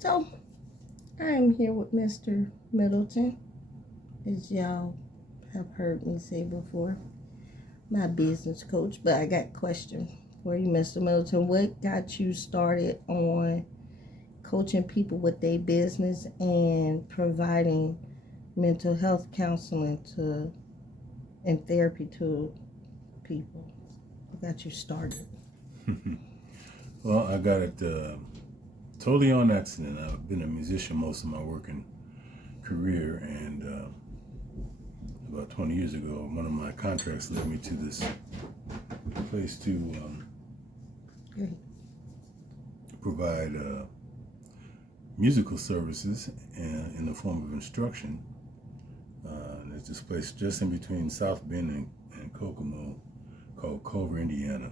So, I am here with Mr. Middleton, as y'all have heard me say before, my business coach. But I got a question for you, Mr. Middleton. What got you started on coaching people with their business and providing mental health counseling and therapy to people? What got you started? Well, I got it totally on accident. I've been a musician most of my working career, and about 20 years ago, one of my contracts led me to this place to provide musical services in the form of instruction. And there's this place just in between South Bend and Kokomo called Culver, Indiana.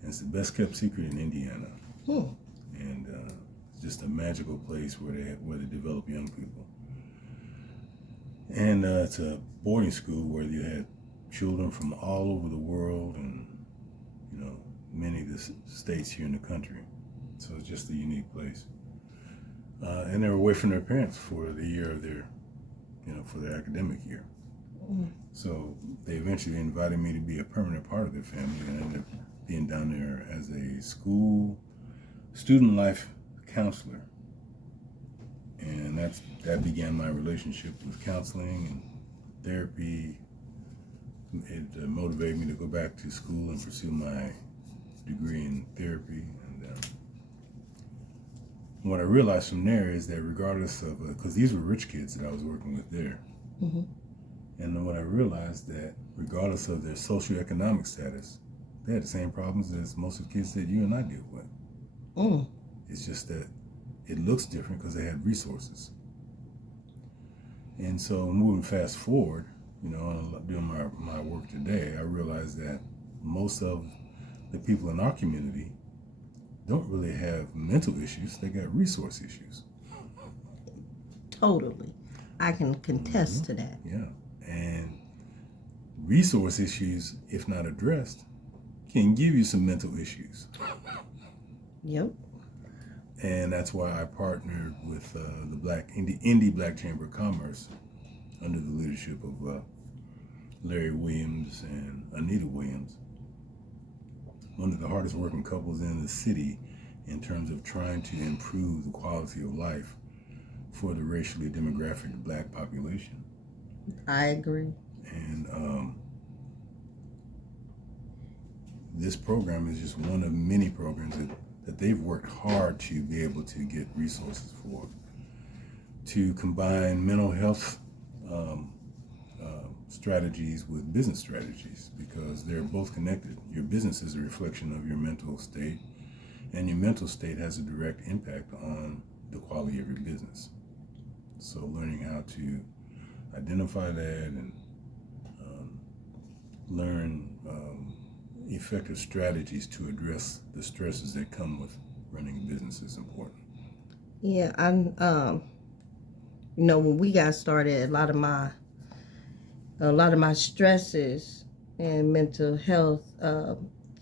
And it's the best kept secret in Indiana. And it's just a magical place where they develop young people. And it's a boarding school where you had children from all over the world and, many of the states here in the country. So it's just a unique place. And they were away from their parents for the year of for their academic year. So they eventually invited me to be a permanent part of their family, and I ended up being down there as a student life counselor. And that began my relationship with counseling and therapy. It motivated me to go back to school and pursue my degree in therapy. And what I realized from there is that regardless of, because these were rich kids that I was working with there, and then what I realized that regardless of their socioeconomic status, they had the same problems as most of the kids that you and I deal with. It's just that it looks different because they had resources. And so moving fast forward, doing my work today, I realized that most of the people in our community don't really have mental issues, they got resource issues. Totally. I can contest to that. Yeah. And resource issues, if not addressed, can give you some mental issues. Yep. And that's why I partnered with the Indie Black Chamber of Commerce under the leadership of Larry Williams and Anita Williams, one of the hardest working couples in the city in terms of trying to improve the quality of life for the racially demographic Black population. I agree. And this program is just one of many programs that they've worked hard to be able to get resources for, to combine mental health strategies with business strategies, because they're both connected. Your business is a reflection of your mental state, and your mental state has a direct impact on the quality of your business. So learning how to identify that and learn effective strategies to address the stresses that come with running a business is important. Yeah, when we got started, a lot of my stresses and mental health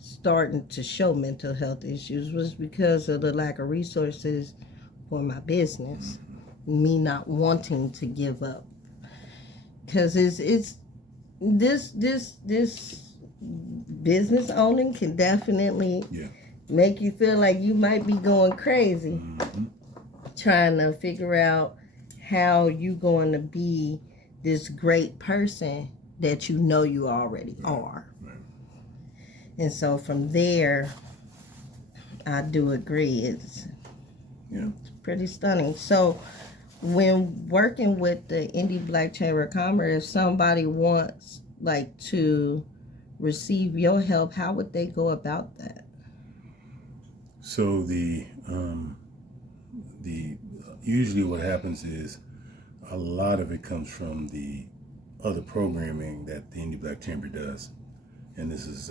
starting to show mental health issues was because of the lack of resources for my business. Me not wanting to give up, because it's this business owning can definitely make you feel like you might be going crazy, trying to figure out how you going to be this great person that you know you already are. And so from there, I do agree. It's pretty stunning. So when working with the Indie Black Chamber of Commerce, if somebody wants to receive your help, how would they go about that? So the usually what happens is a lot of it comes from the other programming that the Indie Black Chamber does, and this is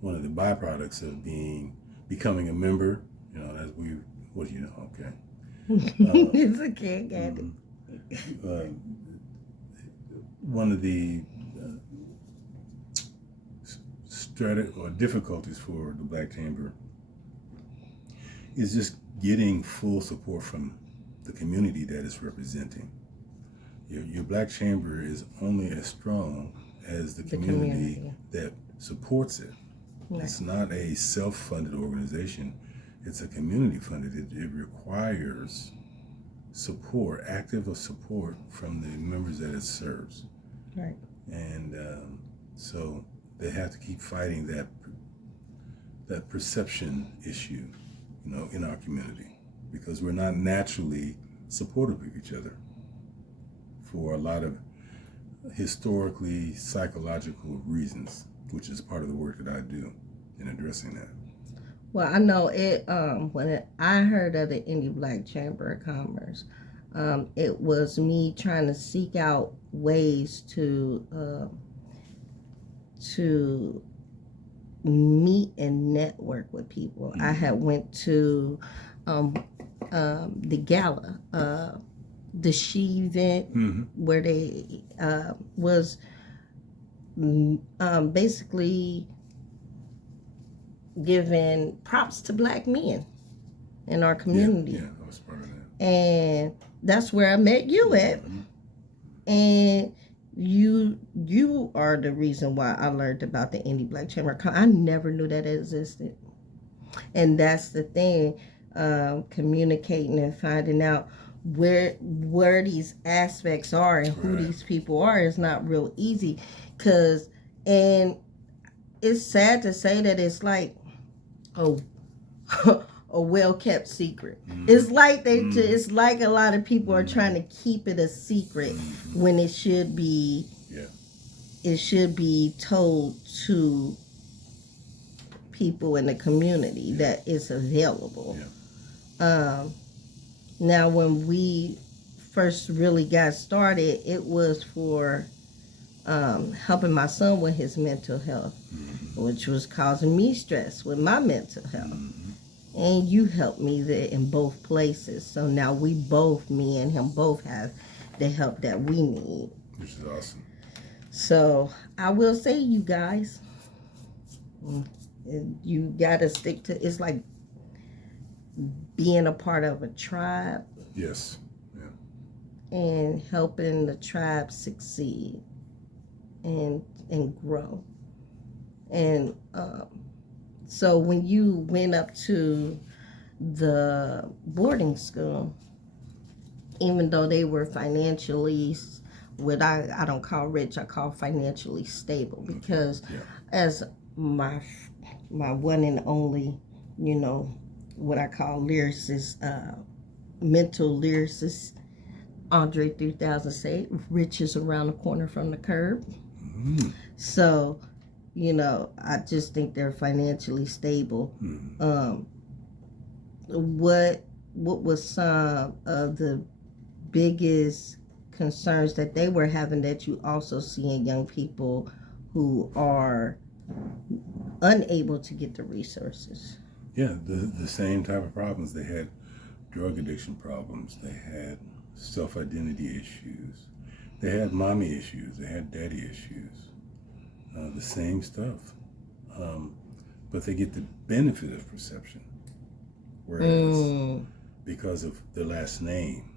one of the byproducts of becoming a member. As okay. It's okay, got it. One of the difficulties for the Black Chamber is just getting full support from the community that it's representing. Your black chamber is only as strong as the community that supports it. Right. It's not a self-funded organization. It's a community-funded. It requires support, active support from the members that it serves. Right. And so they have to keep fighting that perception issue, in our community, because we're not naturally supportive of each other for a lot of historically psychological reasons, which is part of the work that I do in addressing that. Well, I know it. When I heard of the Indie Black Chamber of Commerce, it was me trying to seek out ways to meet and network with people. Mm-hmm. I had went to the gala, the She event, mm-hmm. where they was basically giving props to black men in our community. Yeah, I was part of that. And that's where I met you at. Mm-hmm. And you are the reason why I learned about the Indie Black Chamber. I never knew that it existed. And that's the thing, communicating and finding out where these aspects are and who these people are is not real easy. And it's sad to say that it's like a well-kept secret. Mm-hmm. It's like it's like a lot of people are trying to keep it a secret when it should be told to people in the community that it's available. Now, when we first really got started, it was for helping my son with his mental health, which was causing me stress with my mental health. And you helped me there in both places. So now me and him both have the help that we need. Which is awesome. So I will say, you guys, you got to stick to, it's like being a part of a tribe. Yes. Yeah. And helping the tribe succeed and grow. And so when you went up to the boarding school, even though they were financially, what I don't call rich, I call financially stable, because as my one and only, what I call lyricist, mental lyricist, Andre 3000 say, rich is around the corner from the curb. Mm-hmm. So, I just think they're financially stable. Mm-hmm. What was some of the biggest concerns that they were having that you also see in young people who are unable to get the resources? Yeah, the same type of problems. They had drug addiction problems. They had self-identity issues. They had mommy issues. They had daddy issues. The same stuff. But they get the benefit of perception. Whereas because of their last name,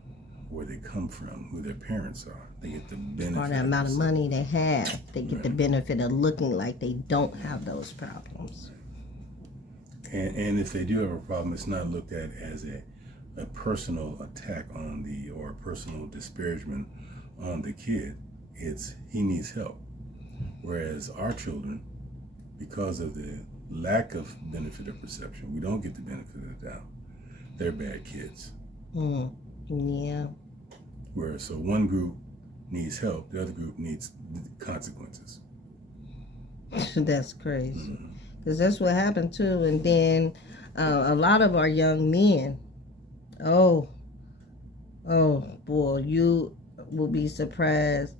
where they come from, who their parents are, they get the benefit. Or the amount of money they have, they get the benefit of looking like they don't have those problems. And if they do have a problem, it's not looked at as a personal attack on or a personal disparagement on the kid. It's he needs help. Whereas our children, because of the lack of benefit of perception, we don't get the benefit of the doubt. They're bad kids. Yeah. Whereas so one group needs help, the other group needs consequences. That's crazy. Because that's what happened too. And then a lot of our young men, oh boy, you will be surprised.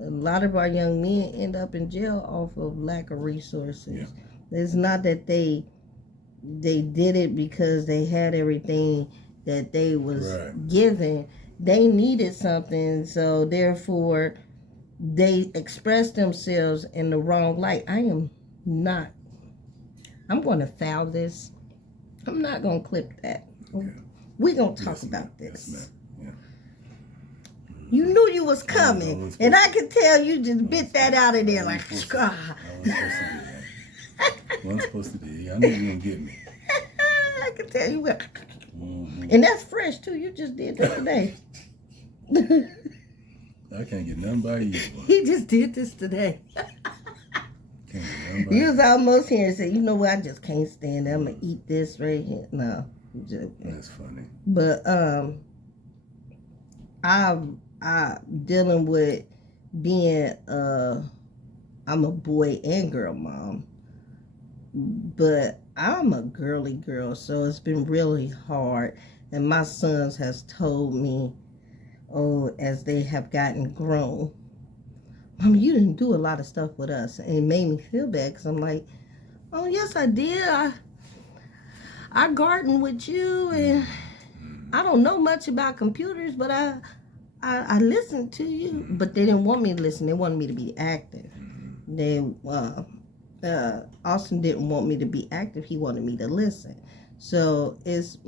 A lot of our young men end up in jail off of lack of resources. Yeah. It's not that they did it because they had everything that they was given. They needed something, so therefore they expressed themselves in the wrong light. I'm going to foul this. I'm not going to clip that. Okay. We're going to talk Yes, about ma'am. this. Yes, ma'am. You knew you was coming, and I could tell you just bit that out of there like, I wasn't supposed to do that. Wasn't supposed to do that. I knew you were going to get me. I could tell you what. And that's fresh, too. You just did that today. I can't get nothing by you. He just did this today. Can't get nothing by You was almost here and said, you know what, I just can't stand it. I'm going to eat this right here. No. That's funny. But I dealing with being I'm a boy and girl mom, but I'm a girly girl, so it's been really hard. And my sons has told me, as they have gotten grown, Mom, you didn't do a lot of stuff with us, and it made me feel bad because I'm like, oh yes I did. I gardened with you, and I don't know much about computers, but I listened to you. But they didn't want me to listen. They wanted me to be active. They Austin didn't want me to be active. He wanted me to listen. So it's,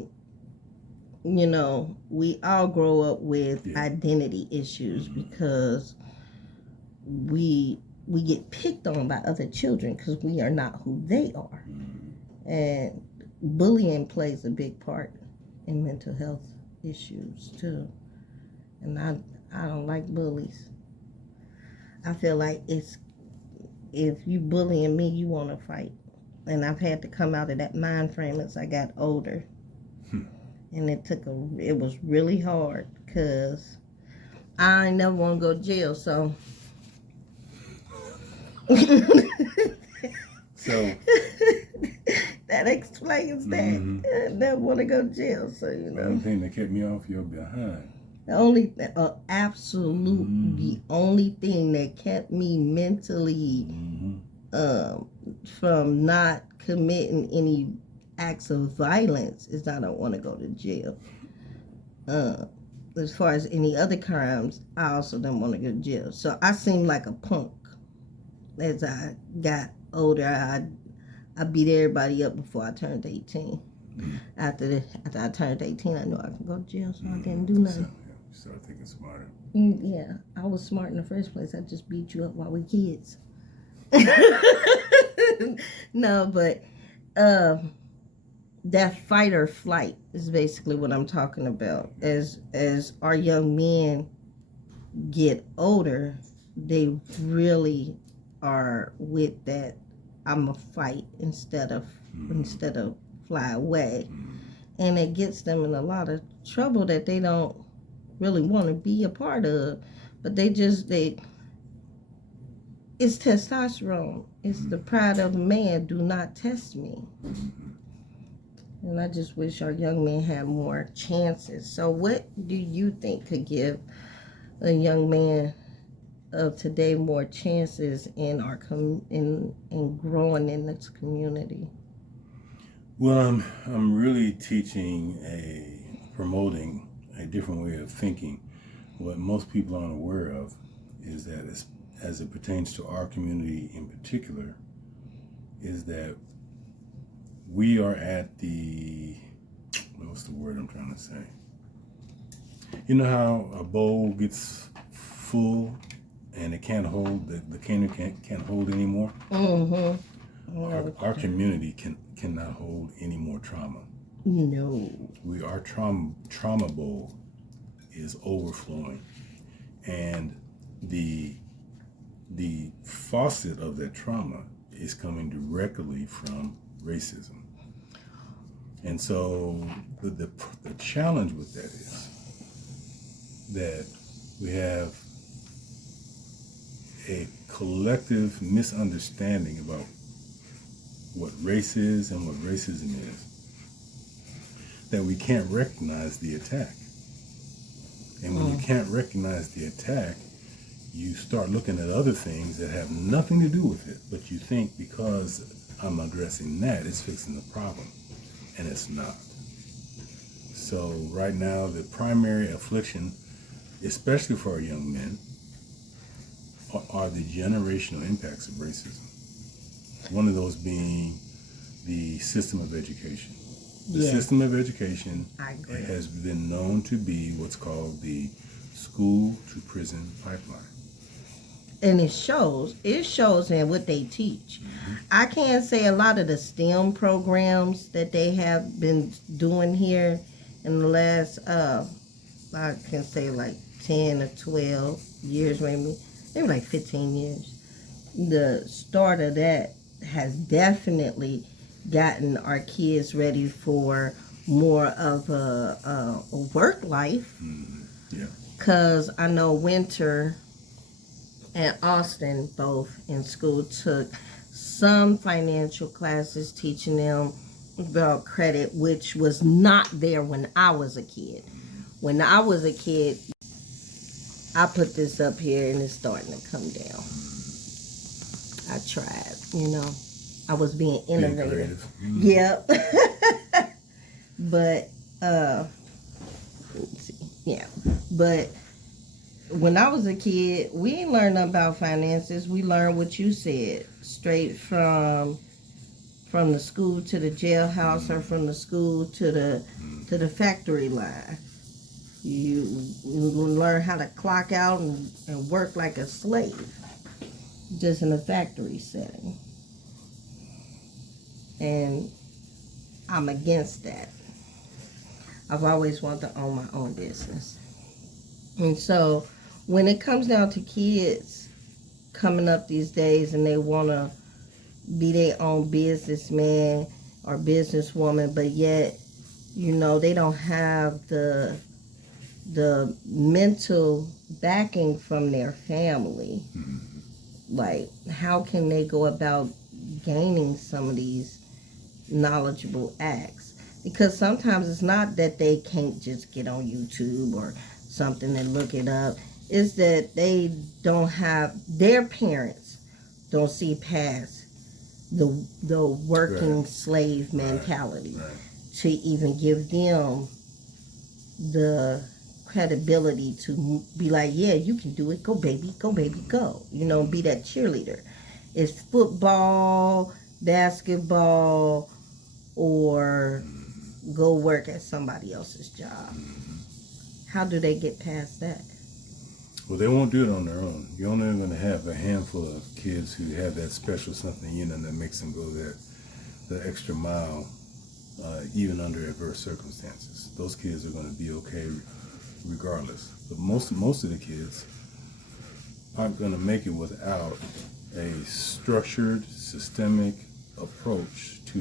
we all grow up with identity issues because we get picked on by other children because we are not who they are. And bullying plays a big part in mental health issues too. And I don't like bullies. I feel like if you bullying me, you want to fight. And I've had to come out of that mind frame as I got older. And it was really hard because I never want to go to jail, so. So. That explains that. I never want to go to jail, so The only thing that kept me off your behind. The only thing that kept me mentally from not committing any acts of violence is I don't want to go to jail. As far as any other crimes, I also don't want to go to jail. So I seemed like a punk as I got older. I beat everybody up before I turned 18. After I turned 18, I knew I could go to jail, so I didn't do nothing. You started thinking smarter. Yeah, I was smart in the first place. I just beat you up while we kids. No, but that fight or flight is basically what I'm talking about. As our young men get older, they really are with that. I'm a fight instead of fly away, and it gets them in a lot of trouble that they don't really want to be a part of, but it's testosterone. It's the pride of man. Do not test me. And I just wish our young men had more chances. So what do you think could give a young man of today more chances in our in growing in this community? Well, I'm really promoting a different way of thinking. What most people aren't aware of is that as it pertains to our community in particular, is that we are at what's the word I'm trying to say? You know how a bowl gets full and it can't hold, the container can't hold anymore? Our community cannot hold any more trauma. No. Our trauma bowl is overflowing, and the faucet of that trauma is coming directly from racism. And so the challenge with that is that we have a collective misunderstanding about what race is and what racism is, that we can't recognize the attack. And when you can't recognize the attack, you start looking at other things that have nothing to do with it, but you think because I'm addressing that, it's fixing the problem, and it's not. So right now, the primary affliction, especially for our young men, are the generational impacts of racism. One of those being the system of education. The system of education I agree. has been known to be what's called the school to prison pipeline. And it shows in what they teach. I can't say a lot of the STEM programs that they have been doing here in the last, I can say like 10 or 12 years, maybe like 15 years. The start of that has definitely gotten our kids ready for more of a work life. Yeah. Because I know Winter and Austin both in school took some financial classes teaching them about credit, which was not there when I was a kid. When I was a kid, I put this up here and it's starting to come down. I tried, I was being innovative. Yep. But, let's see. Yeah. But when I was a kid, we didn't learn nothing about finances. We learned what you said, straight from the school to the jailhouse, or from the school to the factory line. You learn how to clock out and work like a slave, just in a factory setting. And I'm against that. I've always wanted to own my own business. And so when it comes down to kids coming up these days and they want to be their own businessman or businesswoman, but yet, they don't have the mental backing from their family. Like, how can they go about gaining some of these knowledgeable acts? Because sometimes it's not that they can't just get on YouTube or something and look it up. It's that they don't have, their parents don't see past the working slave mentality to even give them the credibility to be like, yeah, you can do it. Go baby, go. Be that cheerleader. It's football, basketball, or go work at somebody else's job. How do they get past that? Well, they won't do it on their own. You're only going to have a handful of kids who have that special something in them that makes them go the extra mile, even under adverse circumstances. Those kids are going to be okay regardless. But most of the kids aren't going to make it without a structured, systemic approach to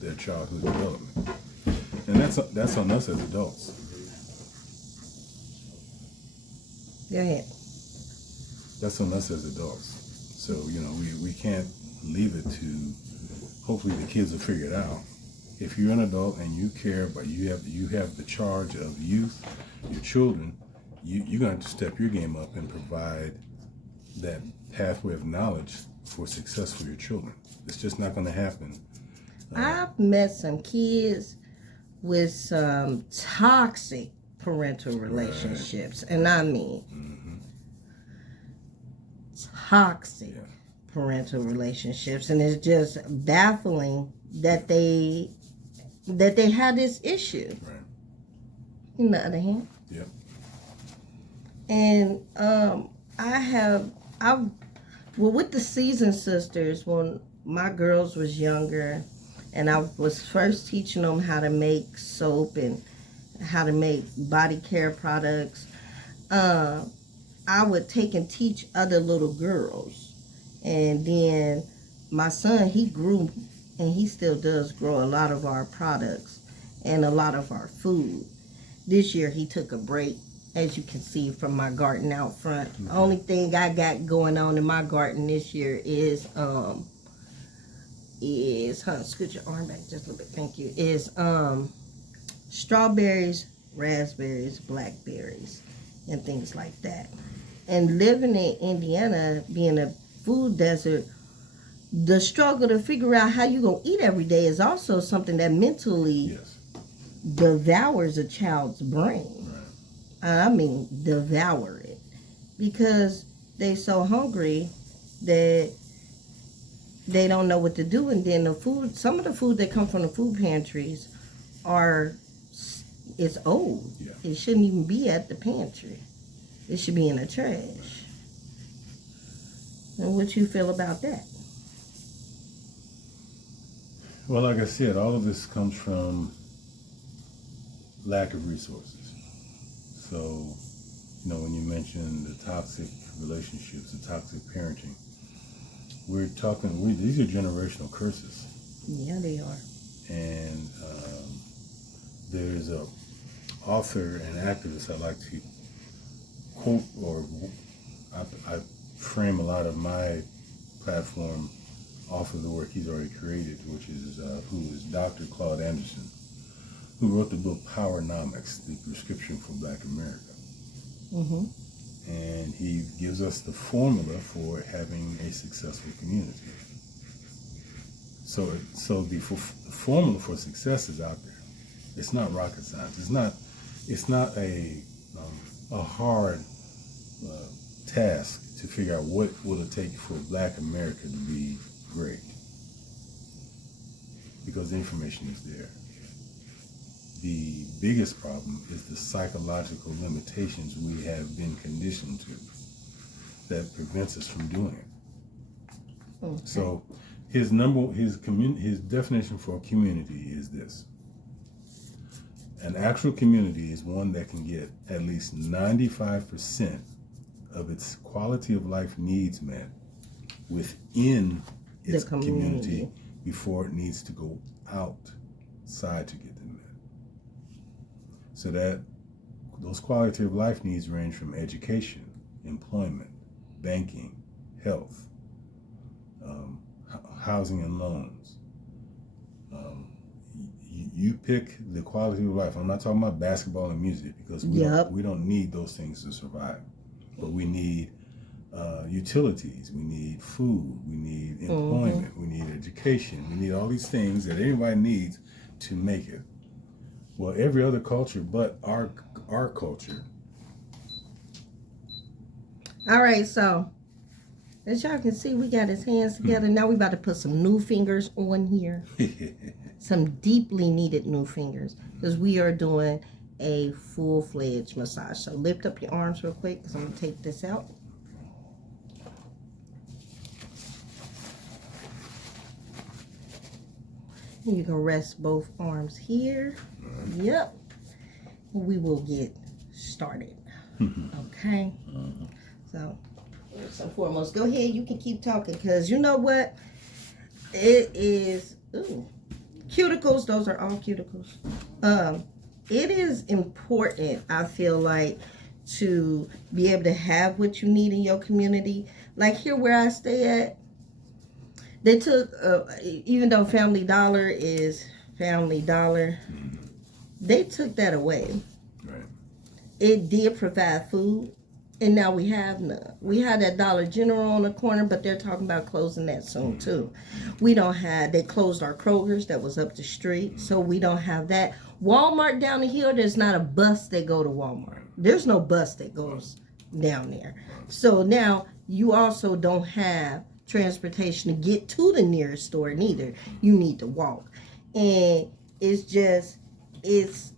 their childhood development. And that's on us as adults. Go ahead. That's on us as adults. So, we can't leave it to, hopefully the kids will figure it out. If you're an adult and you care, but you have the charge of youth, your children, you're going to have to step your game up and provide that pathway of knowledge for success for your children. It's just not going to happen. I've met some kids with some toxic parental relationships, and I mean toxic parental relationships, and it's just baffling that they had this issue. Right. On the other hand, and with the Seasoned Sisters, when my girls was younger, and I was first teaching them how to make soap and how to make body care products, I would take and teach other little girls. And then my son, he grew, and he still does grow a lot of our products and a lot of our food. This year he took a break, as you can see from my garden out front. The only thing I got going on in my garden this year is scoot your arm back just a little bit, thank you, is strawberries, raspberries, blackberries, and things like that. And living in Indiana, being a food desert, the struggle to figure out how you're going to eat every day is also something that mentally devours a child's brain. I mean, devour it. Because they're so hungry that they don't know what to do. And then some of the food that come from the food pantries are, it's old. Yeah. It shouldn't even be at the pantry. It should be in the trash. And what you feel about that? Well, like I said, all of this comes from lack of resources. So, you know, when you mention the toxic relationships, the toxic parenting, these are generational curses. Yeah, they are. And there's a author and activist I like to quote, or I frame a lot of my platform off of the work he's already created, which is who is Dr. Claude Anderson, who wrote the book Powernomics, the prescription for Black America. Mm-hmm. And he gives us the formula for having a successful community. So the formula for success is out there. It's not rocket science. It's not a hard task to figure out what will it take for Black America to be great, because the information is there. The biggest problem is the psychological limitations we have been conditioned to that prevents us from doing it. Okay. So his definition for a community is this: an actual community is one that can get at least 95% of its quality of life needs met within its community before it needs to go outside to get them met. So that those quality of life needs range from education, employment, banking, health, housing and loans. You pick the quality of life. I'm not talking about basketball and music, because we don't need those things to survive. But we need utilities, we need food, we need employment, we need education, we need all these things that everybody needs to make it. Well, every other culture but our culture. All right, so as y'all can see, we got his hands together. Now we about to put some new fingers on here. Some deeply needed new fingers, because we are doing a full-fledged massage. So lift up your arms real quick, because I'm going to take this out. You can rest both arms here. Yep. We will get started. Okay. So, first and foremost, go ahead. You can keep talking, because you know what? It is, cuticles. Those are all cuticles. It is important, I feel like, to be able to have what you need in your community. Like here where I stay at, they took, even though Family Dollar is Family Dollar, they took that away. Right. It did provide food, and now we have none. We had that Dollar General on the corner, but they're talking about closing that soon too. We don't have, they closed our Kroger's that was up the street, so we don't have that. Walmart down the hill, there's not a bus that go to Walmart. There's no bus that goes down there. So now you also don't have transportation to get to the nearest store neither. You need to walk. And it's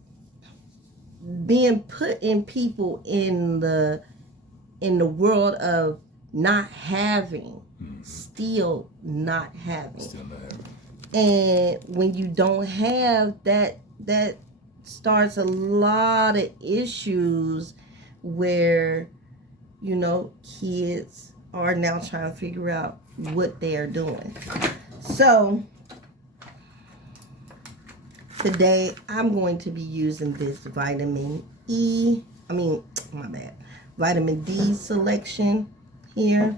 being put in people in the world of not having, still not having. And when you don't have that starts a lot of issues where, you know, kids are now trying to figure out what they are doing. So today I'm going to be using this vitamin D selection here.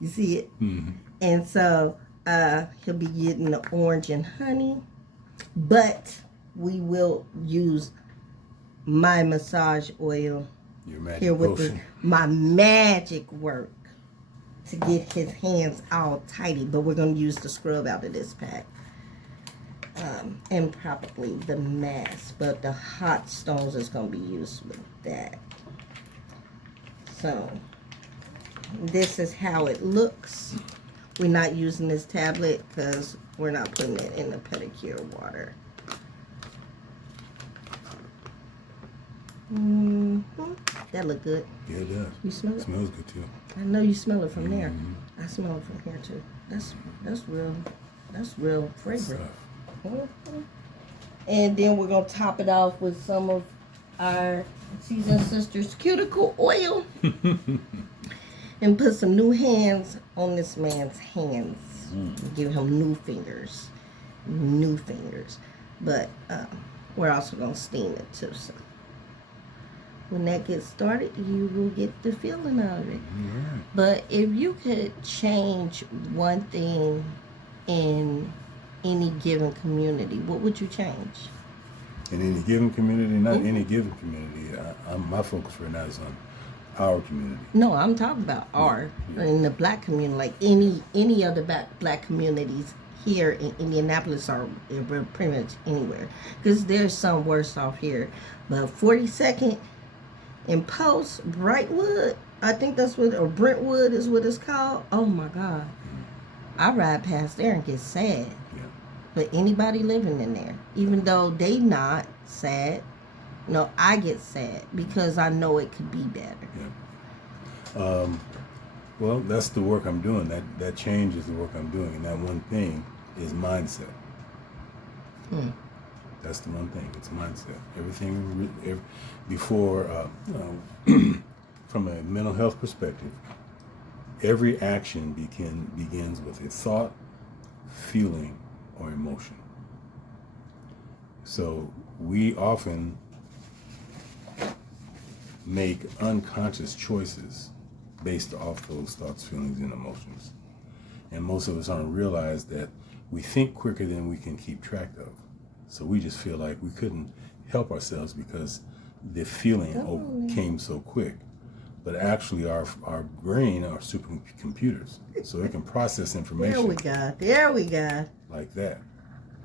You see it? And so he'll be getting the orange and honey, but we will use my massage oil here with my magic work to get his hands all tidy. But we're going to use the scrub out of this pack. And probably the mask, but the hot stones is going to be used with that. So this is how it looks. We're not using this tablet because we're not putting it in the pedicure water. That look good. Yeah, it does. You smell it? It smells good too. I know you smell it from there. I smell it from here too. That's real. That's real fragrant. And then we're gonna top it off with some of our Seasoned Sisters cuticle oil, and put some new hands on this man's hands. Give him new fingers. But we're also gonna steam it too. So when that gets started, you will get the feeling of it. But if you could change one thing in any given community, what would you change? In any given community, not any given community. My focus right now is on our community. No, I'm talking about in the black community, like any other black communities here in Indianapolis or pretty much anywhere, because there's some worse off here. But 42nd and Post, Brightwood, I think that's what, or Brentwood is what it's called. Oh my God, I ride past there and get sad. But anybody living in there, even though they not sad, no, I get sad because I know it could be better. Well, that's the work I'm doing. That change is the work I'm doing, and that one thing is mindset. That's the one thing. It's mindset. Everything before, from a mental health perspective, every action begins with a thought, feeling, or emotion. So we often make unconscious choices based off those thoughts, feelings, and emotions. And most of us don't realize that we think quicker than we can keep track of. So we just feel like we couldn't help ourselves because the feeling came so quick. But actually our brain are supercomputers. So it can process information. There we go. Like that.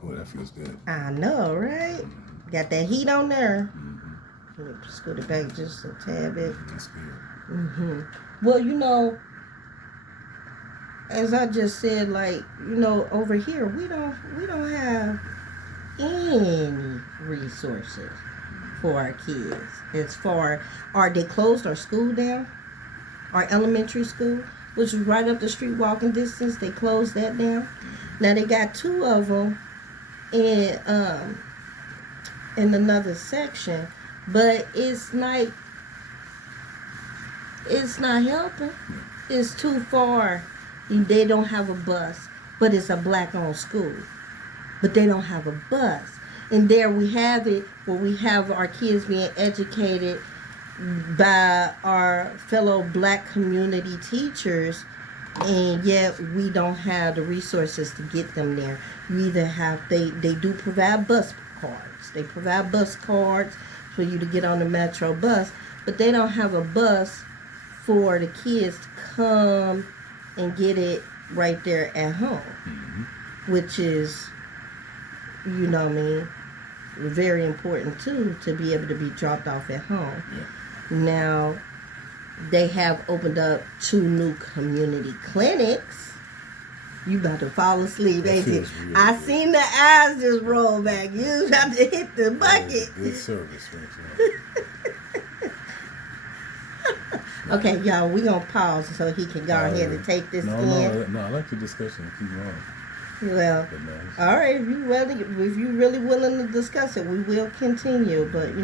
Oh, that feels good. I know, right? Got that heat on there. Scoot it back just a tad bit. That's good. Well, as I just said, like, over here we don't have any resources for our kids. As far, they closed our school down, our elementary school, which was right up the street walking distance. They closed that down. Now they got 2 of them in another section, but it's not helping. It's too far. They don't have a bus, but it's a black-owned school, but they don't have a bus. And there we have it, where we have our kids being educated by our fellow black community teachers, and yet we don't have the resources to get them there. We either have, they do provide bus cards. They provide bus cards for you to get on the Metro bus, but they don't have a bus for the kids to come and get it right there at home, which is, very important too, to be able to be dropped off at home. Now, they have opened up 2 new community clinics. You about to fall asleep, ain't you? Really I good. Seen the eyes just roll back. You about to hit the bucket. Good service right there. Okay, y'all, we're going to pause so he can go ahead and take this in. No, I like the discussion. Keep going. Well, all right, if you're really willing to discuss it, we will continue. But,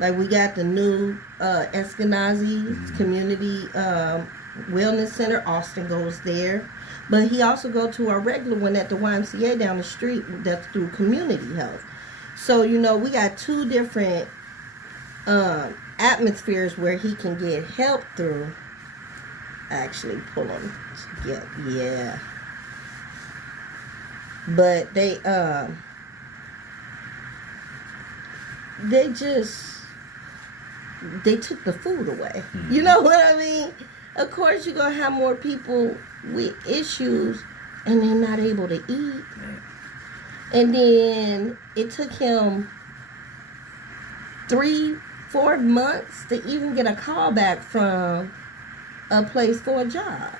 like we got the new Eskenazi Community Wellness Center. Austin goes there. But he also go to our regular one at the YMCA down the street. That's through Community Health. So, we got 2 different atmospheres where he can get help through. Actually, pull them together. Yeah. But they took the food away. You know what I mean? Of course, you're going to have more people with issues and they're not able to eat. And then it took him 3-4 months to even get a call back from a place for a job.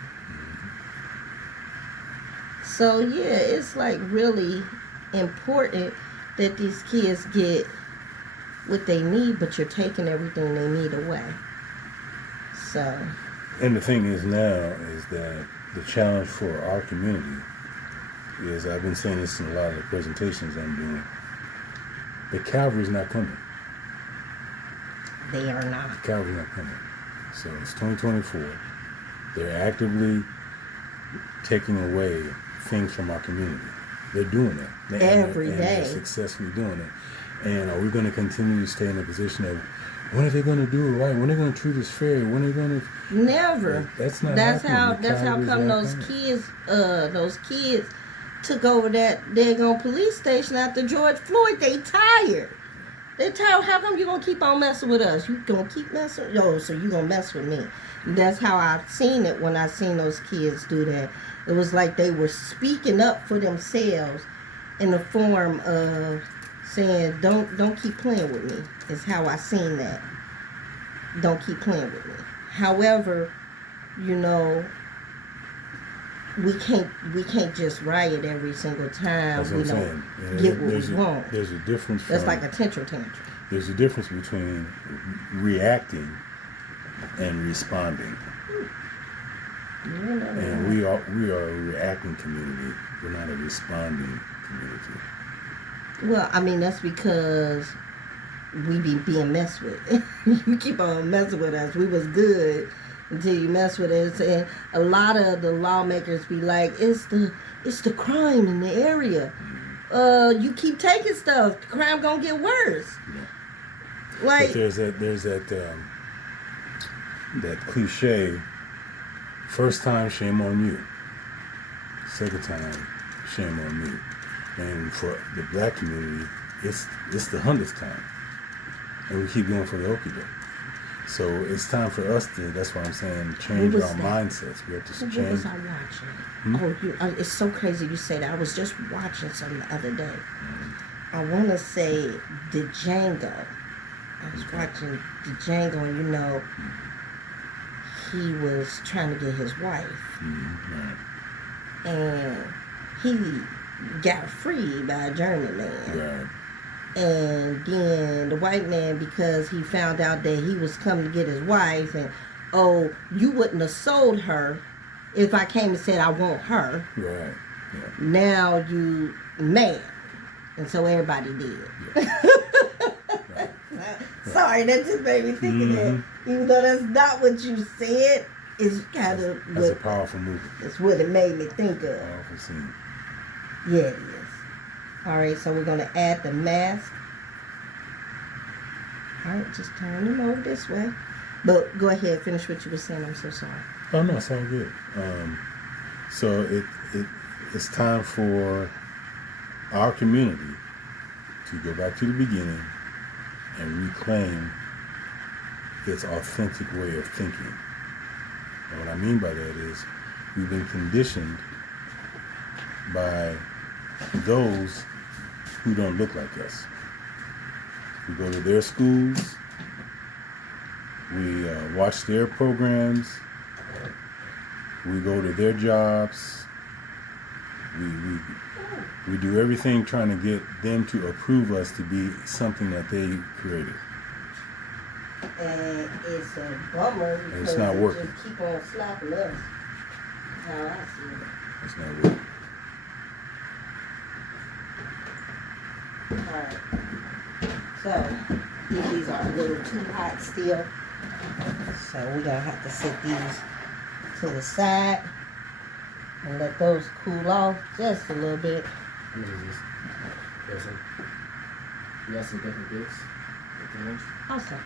So, yeah, it's like really important that these kids get what they need, but you're taking everything they need away. So. And the thing is now is that the challenge for our community is, I've been saying this in a lot of the presentations I'm doing, the cavalry's not coming. They are not. The cavalry's not coming. So it's 2024. They're actively taking away things from our community. They're doing it. Every day. They're successfully doing it. And are we going to continue to stay in a position of, when are they going to do it right? When are they going to treat us fair? When are they going to... Never. That's not That's happening. how come those kids took over that daggone police station after George Floyd. They tired. They tired. How come you gonna keep on messing with us? You gonna keep messing? Yo, so you gonna mess with me? That's how I seen it when I seen those kids do that. It was like they were speaking up for themselves in the form of saying, "Don't keep playing with me." Is how I seen that. Don't keep playing with me. However, you know, we can't just riot every single time. That's what I'm saying. Get what we want. There's a difference. That's like a tantrum. There's a difference between reacting and responding. And we are a reacting community. We're not a responding community. Well, I mean, that's because we be being messed with. You keep on messing with us. We was good until you mess with us. And a lot of the lawmakers be like, it's the crime in the area. You keep taking stuff, the crime gonna get worse. Yeah. Like, but there's that cliche, first time, shame on you. Second time, shame on me. And for the black community, it's the 100th time. And we keep going for the okie doke. So it's time for us to, that's why I'm saying, change our mindsets. We have to change. What was I watching? Oh, it's so crazy you say that. I was just watching something the other day. I want to say Django. I was watching Django, and you know, he was trying to get his wife. And he got freed by a German man. Right. And then the white man, because he found out that he was coming to get his wife, and you wouldn't have sold her if I came and said I want her. Right. Yeah. Now you mad, and so everybody did. Yeah. Right. Sorry, that just made me think of that. Even though that's not what you said, it's kind of that's a powerful movie. It's what it made me think of. Powerful scene. Yeah, it is. All right, so we're going to add the mask. All right, just turn them over this way. But go ahead, finish what you were saying. I'm so sorry. Oh, no, it's all good. So it's time for our community to go back to the beginning and reclaim its authentic way of thinking. And what I mean by that is we've been conditioned by those who don't look like us. We go to their schools, we watch their programs, we go to their jobs, we do everything trying to get them to approve us to be something that they created. And it's a bummer because and it's not working. Just keep on slapping us. How I see it. It's not working. Alright, so these are a little too hot still, so we're going to have to set these to the side and let those cool off just a little bit. What is this? You got some different bits? Awesome.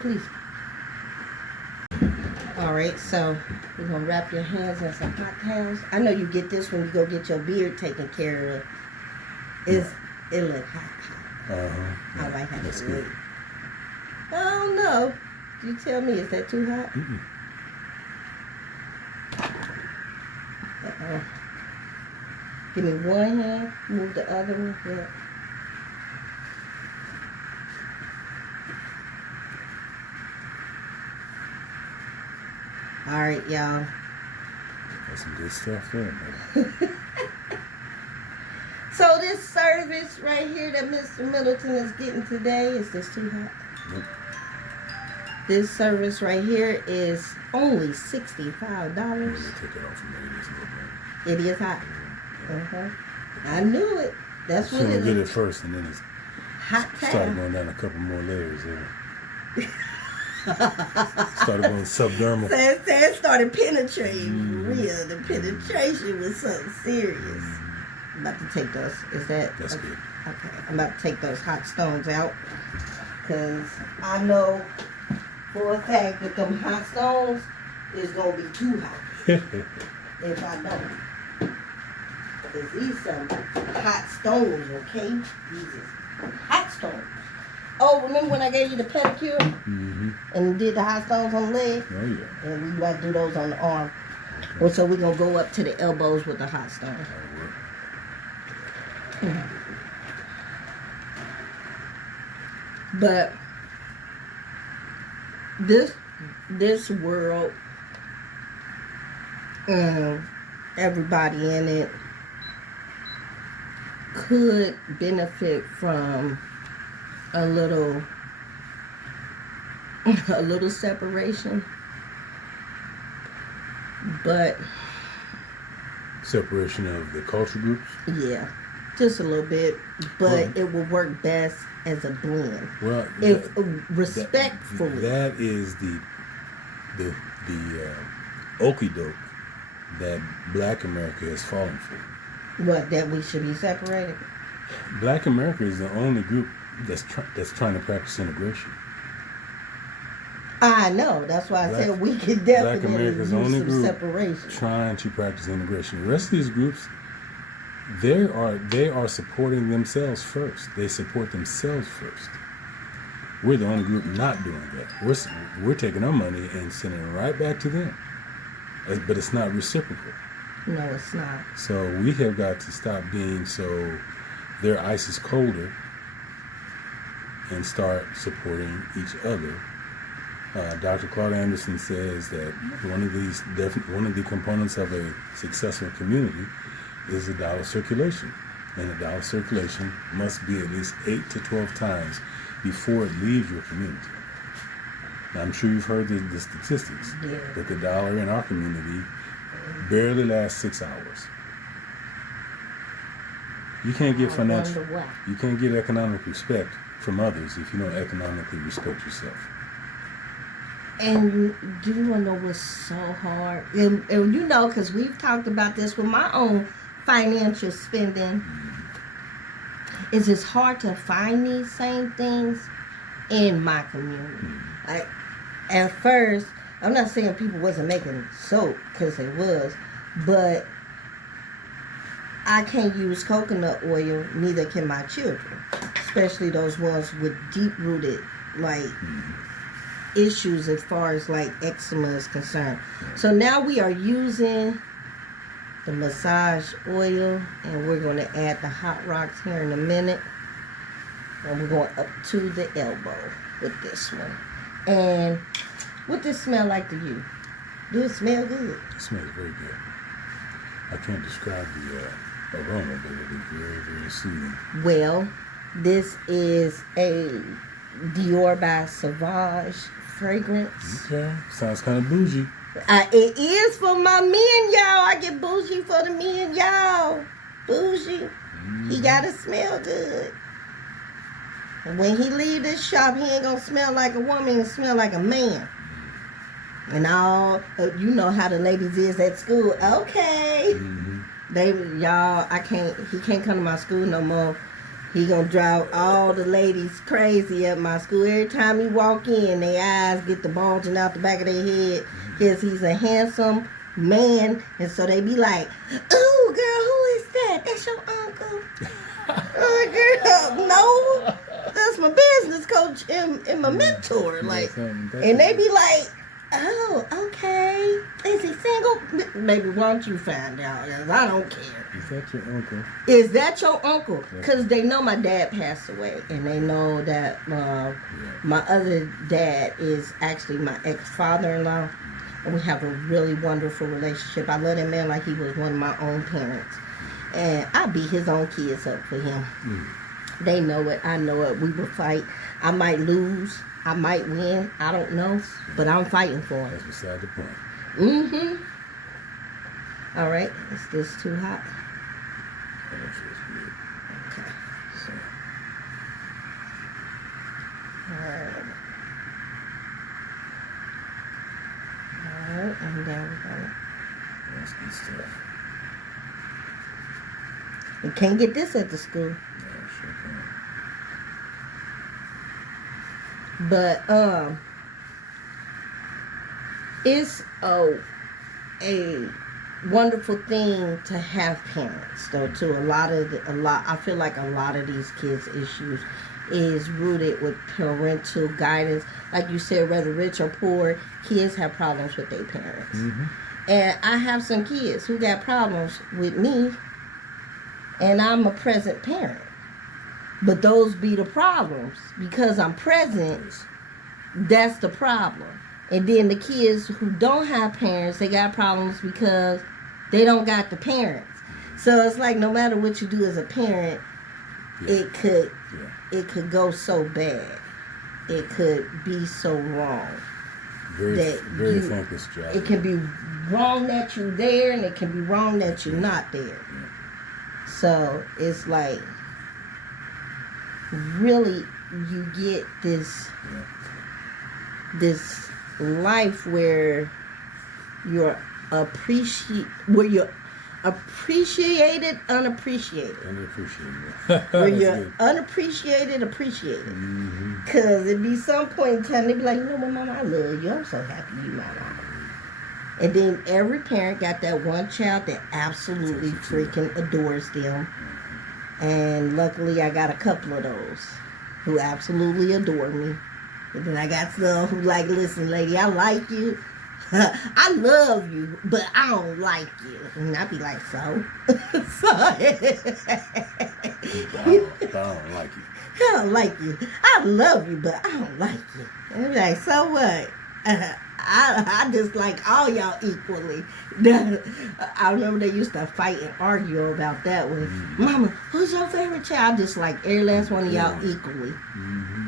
Please. Alright, so we're going to wrap your hands in some hot towels. I know you get this when you go get your beard taken care of. It look hot. I might have to wait. I don't know. You tell me, is that too hot? Uh-oh. Give me one hand, move the other one. Yeah. All right, y'all. That's some good stuff there. So this service right here that Mr. Middleton is getting today, is this too hot? Nope. This service right here is only $65. I'm gonna take it off from there. It is a little bit. It is hot. I knew it. That's what So it I'm gonna get it is. first, and then it's Hot started time. going down a couple more layers there. Started going subdermal. So it started penetrating for real. The penetration was something serious. I'm about to take those. Is that? That's okay. good. Okay. I'm about to take those hot stones out. Because I know for a fact that them hot stones is going to be too hot if I don't. Because these some hot stones, okay? These is hot stones. Oh, remember when I gave you the pedicure Mm-hmm. and did the hot stones on the leg? Oh yeah. And we about to do those on the arm. Well, so we're going to go up to the elbows with the hot stone. That'll work. But this world, everybody in it could benefit from a little separation, but Separation of the culture groups. yeah, just a little bit. But Well, it will work best as a blend. Well, If respectfully. that is the okie doke that Black America has fallen for. What, that we should be separated? Black America is the only group that's trying to practice integration. I know. That's why I Black- said we could Black definitely America's use only some group separation. trying to practice integration. The rest of these groups, they are supporting themselves first. They support themselves first. We're the only group not doing that. We're taking our money and sending it right back to them, but it's not reciprocal. No, it's not. So we have got to stop being so their ice is colder and start supporting each other. Dr. Claude Anderson says that one of the components of a successful community is a dollar circulation, and a dollar circulation must be at least 8 to 12 times before it leaves your community. Now, I'm sure you've heard the statistics, Yeah. but the dollar in our community barely lasts 6 hours. You can't get financial, wonder why. you can't get economic respect from others if you don't economically respect yourself. And do you want to know what's so hard? And you know, because we've talked about this with my own financial spending. Is it's hard to find these same things in my community. At first, I'm not saying people wasn't making soap, because they was, but I can't use coconut oil, neither can my children, especially those ones with deep-rooted, like, issues as far as, like, eczema is concerned. So now we are using the massage oil, and we're going to add the hot rocks here in a minute. And we're going up to the elbow with this one. And what does it smell like to you? Do it smell good? It smells very good. I can't describe the aroma, but it is very, very soothing. Well, this is a Dior by Sauvage fragrance. Okay, sounds kind of bougie. It is for my men, y'all. I get bougie for the men, y'all. Bougie. He gotta smell good. And when he leave this shop, he ain't gonna smell like a woman and smell like a man. And all, you know how the ladies is at school. Okay. Y'all, he can't come to my school no more. He gonna drive all the ladies crazy at my school. Every time he walk in, their eyes get the bulging out the back of their head. Because he's a handsome man. And so they be like, "Ooh, girl, who is that? That's your uncle." Girl, no. That's my business coach and my mentor. Like, and they be like, "Oh, okay. Is he single?" Baby, why don't you find out? 'Cause I don't care. Is that your uncle? Is that your uncle? Because they know my dad passed away. And they know that my other dad is actually my ex-father-in-law. And we have a really wonderful relationship. I love that man like he was one of my own parents. And I beat his own kids up for him. They know it. I know it. We will fight. I might lose. I might win. I don't know. But I'm fighting for him. That's beside the point. Mm-hmm. All right. Is this too hot? That feels good. Okay. So, All right. All right. And then we're going to... that's good stuff. You can't get this at the school. Yeah, sure can. But it's a wonderful thing to have parents, though. Too, I feel like a lot of these kids' issues is rooted with parental guidance. Like you said, whether rich or poor, kids have problems with their parents. Mm-hmm. And I have some kids who got problems with me, and I'm a present parent. But those be the problems. Because I'm present, that's the problem. And then the kids who don't have parents, they got problems because they don't got the parents. So it's like no matter what you do as a parent, it could go so bad. It could be so wrong. Very thankless job. It can be wrong that you're there, and it can be wrong that you're not there. Yeah. So it's like, really, you get this life where you're appreciated, unappreciated. Where you're unappreciated, appreciated. Because it'd be some point in time, they'd be like, you know what, Mama, I love you. I'm so happy you my mama. And then every parent got that one child that absolutely freaking adores them. And luckily, I got a couple of those who absolutely adore me. And then I got some who like, listen, lady, I like you. I love you, but I don't like you. And I be like, so? I don't like you. I don't like you. I love you, but I don't like you. And I be like, so what? I just like all y'all equally. I remember they used to fight and argue about that one. Mama, who's your favorite child? I just like every last one of y'all equally.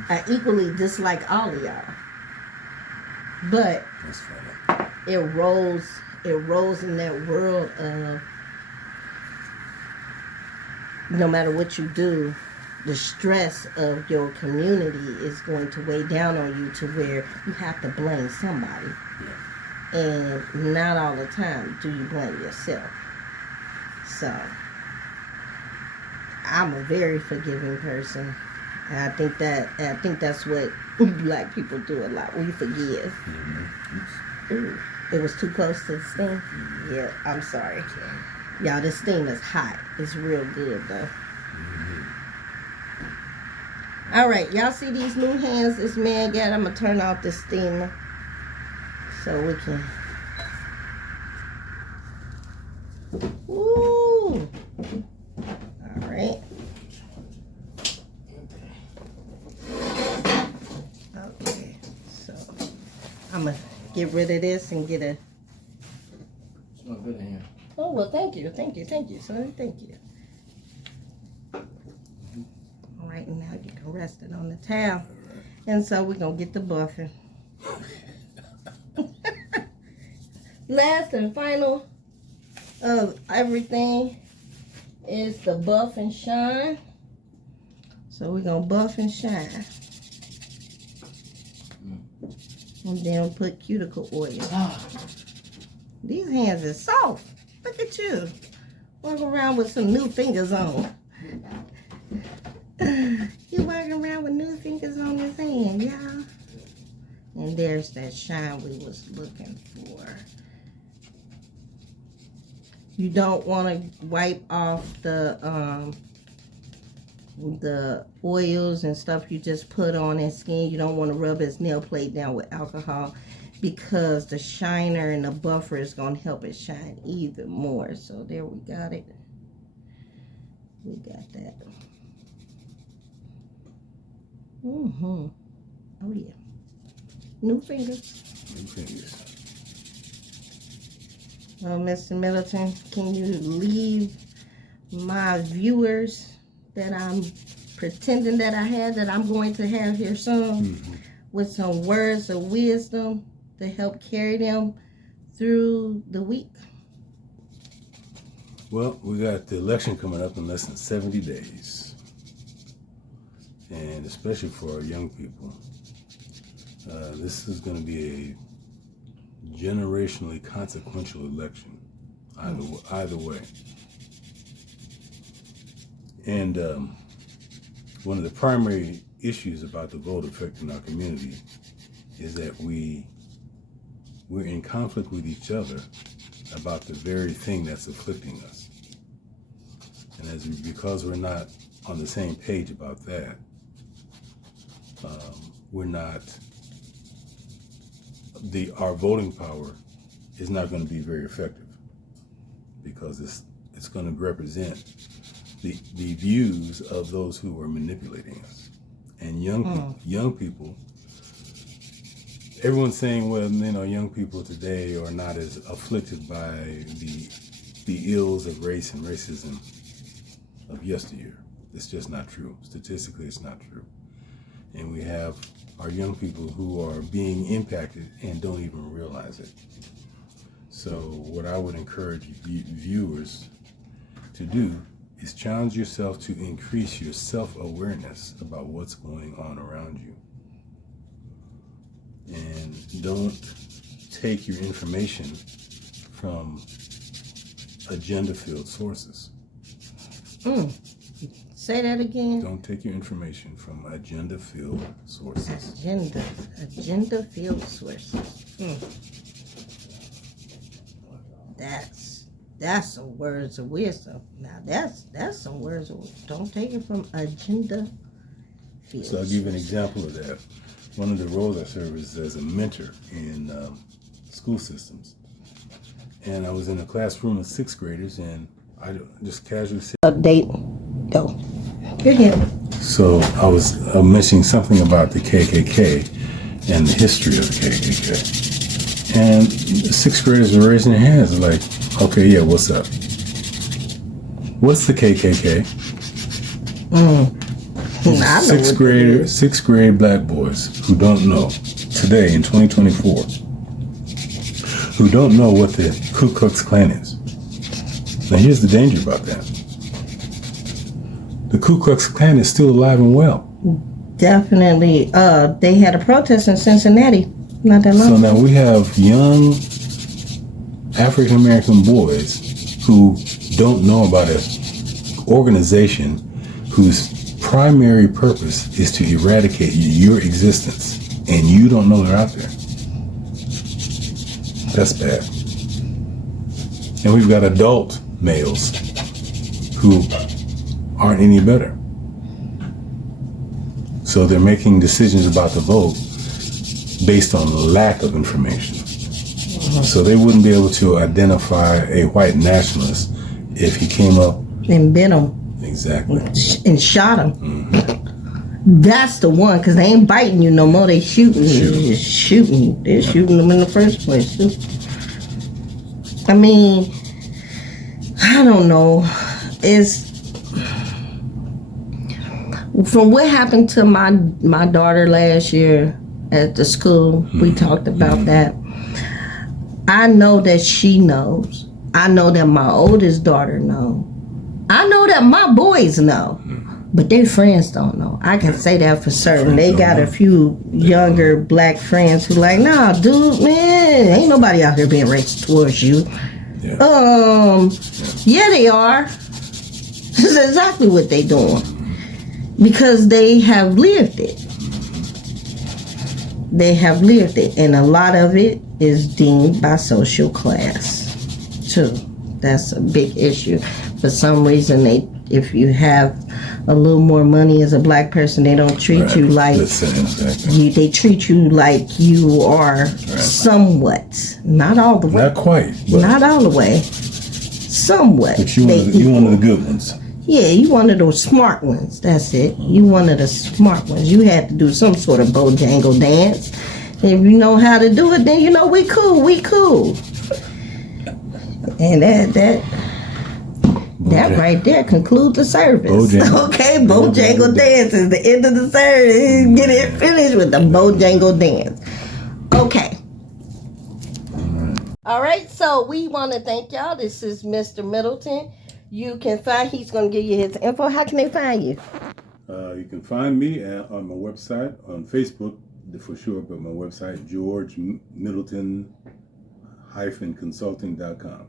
I equally dislike all of y'all. But that's funny. It rolls in that world of no matter what you do, the stress of your community is going to weigh down on you to where you have to blame somebody. Yeah. And not all the time do you blame yourself. So, I'm a very forgiving person. And I think that's what black people do a lot. We forgive. Ooh, it was too close to the steam? Yeah, I'm sorry. Y'all, this steam is hot. It's real good, though. All right, y'all see these new hands this man got? I'm going to turn off the steamer so we can... Ooh. All right. Okay, so I'm going to get rid of this and get a... It's not good in here. Oh, well, thank you, son. Thank you. All right, now you can rest it on the towel. And so we're going to get the buffing. Last and final of everything is the buff and shine. So we're going to buff and shine. And then we'll put cuticle oil. These hands are soft. Look at you. Walk around with some new fingers on. You walking around with new fingers on his hand, y'all. And there's that shine we was looking for. You don't want to wipe off the oils and stuff you just put on his skin. You don't want to rub his nail plate down with alcohol because the shiner and the buffer is going to help it shine even more. So there we got it. We got that. Oh yeah. New fingers. Oh, Mr. Middleton, can you leave my viewers that I'm pretending that I have, that I'm going to have here soon, with some words of wisdom to help carry them through the week. Well, we got the election coming up in less than 70 days. And especially for our young people, this is going to be a generationally consequential election, either way. And one of the primary issues about the vote affecting our community is that we're in conflict with each other about the very thing that's afflicting us. And because we're not on the same page about that, our voting power is not going to be very effective, because it's going to represent the views of those who are manipulating us. And young people, everyone's saying, well, young people today are not as afflicted by the ills of race and racism of yesteryear. It's just not true. Statistically, it's not true. And we have our young people who are being impacted and don't even realize it. So what I would encourage viewers to do is challenge yourself to increase your self-awareness about what's going on around you. And don't take your information from agenda-filled sources. Say that again. Don't take your information from agenda-filled sources. Agenda-filled sources. That's some words of wisdom. Now that's some words of wisdom. Don't take it from agenda-filled. So I'll give you an example of that. One of the roles I serve is as a mentor in school systems. And I was in a classroom of 6th graders, and I just casually said, update. Go. You're here. So I was mentioning something about the KKK and the history of the KKK. And the 6th graders were raising their hands like, okay, yeah, what's up? What's the KKK? Sixth grade black boys who don't know today in 2024, who don't know what the Ku Klux Klan is. Now here's the danger about that. The Ku Klux Klan is still alive and well. Definitely. They had a protest in Cincinnati not that long. So now we have young African American boys who don't know about an organization whose primary purpose is to eradicate your existence, and you don't know they're out there. That's bad. And we've got adult males who aren't any better. So they're making decisions about the vote based on lack of information. So they wouldn't be able to identify a white nationalist if he came up and bit him. Exactly. And shot him. That's the one, because they ain't biting you no more. They shooting you. They're shooting. They're shooting them in the first place, too. I mean, I don't know. From what happened to my daughter last year at the school, we talked about that. I know that she knows. I know that my oldest daughter knows. I know that my boys know, but their friends don't know. I can say that for certain. They got a few younger black friends who like, nah, dude, man, ain't nobody out here being racist towards you. Yeah, they are. This is exactly what they doing. Because they have lived it. They have lived it. And a lot of it is deemed by social class, too. That's a big issue. For some reason, if you have a little more money as a black person, they don't treat you like they treat you like you are somewhat, not all the way, not quite, not all the way, somewhat. But you one of the good ones. Yeah, you one of those smart ones. That's it. You one of the smart ones. You had to do some sort of Bojangle dance. If you know how to do it, then you know we cool. And that That right there concludes the service. Bojangle. Okay, Bojangle dance is the end of the service. Get it finished with the Bojangle dance. Okay. All right, so we want to thank y'all. This is Mr. Middleton. You can find, he's going to give you his info. How can they find you? You can find me on my website, on Facebook for sure, but my website, George Middleton -consulting.com.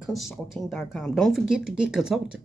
Consulting.com. Don't forget to get consulted.